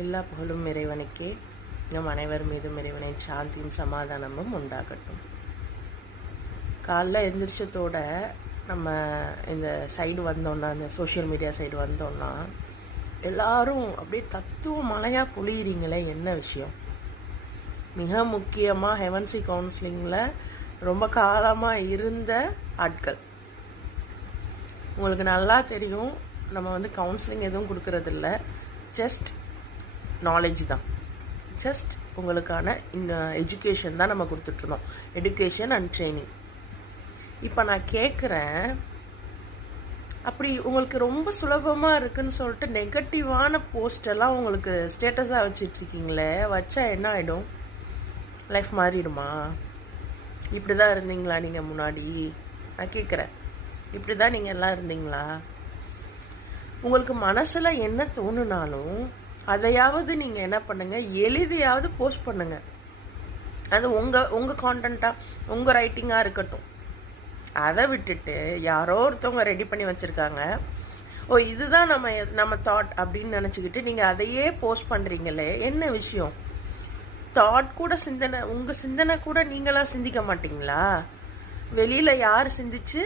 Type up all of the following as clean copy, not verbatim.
எல்லா புகழும் இறைவனுக்கே. நம் அனைவர் மீதும் இறைவனின் சாந்தியும் சமாதானமும் உண்டாகட்டும். காலைல எந்திரிச்சத்தோட நம்ம இந்த சைடு வந்தோன்னா, இந்த சோஷியல் மீடியா சைடு வந்தோன்னா, எல்லாரும் அப்படியே தத்துவ மழையாக பொழியிறீங்களே, என்ன விஷயம்? மிக முக்கியமாக ஹெவன்சி கவுன்சிலிங்கில் ரொம்ப காலமாக இருந்த ஆட்கள், உங்களுக்கு நல்லா தெரியும், நம்ம வந்து கவுன்சிலிங் எதுவும் கொடுக்கறதில்ல, ஜஸ்ட் நாலேஜ் தான், ஜஸ்ட் உங்களுக்கான எஜுகேஷன் தான் நம்ம கொடுத்துட்ருந்தோம், எடுகேஷன் அண்ட் ட்ரைனிங். இப்போ நான் கேட்குறேன், அப்படி உங்களுக்கு ரொம்ப சுலபமாக இருக்குன்னு சொல்லிட்டு நெகட்டிவான போஸ்டெல்லாம் உங்களுக்கு ஸ்டேட்டஸாக வச்சிட்ருக்கீங்களே, வச்சா என்ன ஆகிடும்? லைஃப் மாறிடுமா? இப்படி தான் இருந்தீங்களா நீங்கள் முன்னாடி? நான் கேட்குறேன், இப்படி தான் நீங்கள் எல்லாம் இருந்தீங்களா? உங்களுக்கு மனசில் என்ன தோணுனாலும் அதையாவது நீங்கள் என்ன பண்ணுங்கள், எழுதியாவது போஸ்ட் பண்ணுங்கள். அது உங்கள் கான்டென்ட்டாக, உங்கள் ரைட்டிங்காக இருக்கட்டும். அதை விட்டுட்டு யாரோ ஒருத்தவங்க ரெடி பண்ணி வச்சுருக்காங்க, ஓ இதுதான் நம்ம தாட் அப்படின்னு நினச்சிக்கிட்டு நீங்கள் அதையே போஸ்ட் பண்ணுறீங்களே, என்ன விஷயம்? தாட் கூட சிந்தனை, உங்கள் சிந்தனை கூட நீங்களாக சிந்திக்க மாட்டிங்களா? வெளியில் யார் சிந்திச்சு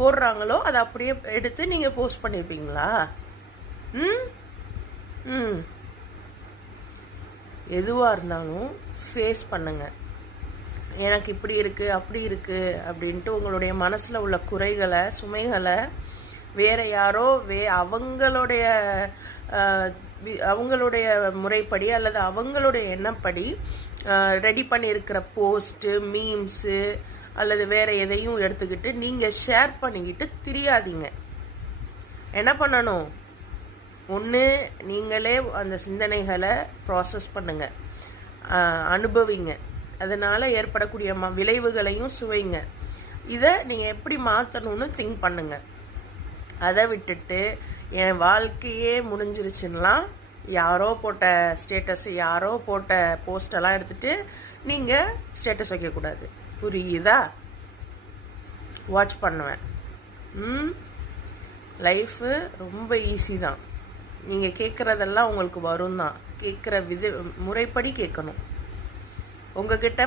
போடுறாங்களோ அதை அப்படியே எடுத்து நீங்கள் போஸ்ட் பண்ணியிருப்பீங்களா? எதுவாக இருந்தாலும் ஃபேஸ் பண்ணுங்கள். எனக்கு இப்படி இருக்குது அப்படி இருக்குது அப்படின்ட்டு உங்களுடைய மனசில் உள்ள குறைகளை, சுமைகளை வேறு யாரோ அவங்களுடைய முறைப்படி அல்லது அவங்களுடைய எண்ணப்படி ரெடி பண்ணியிருக்கிற போஸ்ட்டு, மீம்ஸு அல்லது வேறு எதையும் எடுத்துக்கிட்டு நீங்கள் ஷேர் பண்ணிக்கிட்டு திரியாதீங்க. என்ன பண்ணணும்? ஒன்று, நீங்களே அந்த சிந்தனைகளை ப்ராசஸ் பண்ணுங்கள், அனுபவிங்க, அதனால் ஏற்படக்கூடிய விளைவுகளையும் சுவைங்க. இதை நீங்கள் எப்படி மாற்றணும்னு திங்க் பண்ணுங்கள். அதை விட்டுட்டு என் வாழ்க்கையே முடிஞ்சிருச்சுன்னெலாம் யாரோ போட்ட ஸ்டேட்டஸ், யாரோ போட்ட போஸ்டெல்லாம் எடுத்துகிட்டு நீங்கள் ஸ்டேட்டஸ் வைக்கக்கூடாது. புரியுதா? வாட்ச் பண்ணுவேன். லைஃபு ரொம்ப ஈஸி தான். நீங்கள் கேட்குறதெல்லாம் உங்களுக்கு வரும் தான். கேட்குற முறைப்படி கேட்கணும். உங்ககிட்ட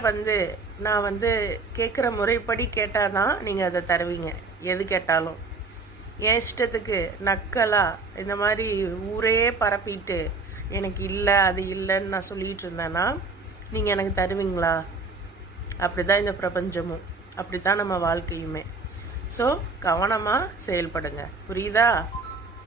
நான் கேட்குற முறைப்படி கேட்டால் தான் நீங்கள் அதை தருவீங்க. எது கேட்டாலும் என் இஷ்டத்துக்கு நக்கலா இந்த மாதிரி ஊரே பரப்பிட்டு எனக்கு இல்லை அது இல்லைன்னு நான் சொல்லிகிட்டு இருந்தேன்னா நீங்கள் எனக்கு தருவீங்களா? அப்படி தான் இந்த பிரபஞ்சமும், அப்படி தான் நம்ம வாழ்க்கையுமே. ஸோ கவனமாக செயல்படுங்க. புரியுதா?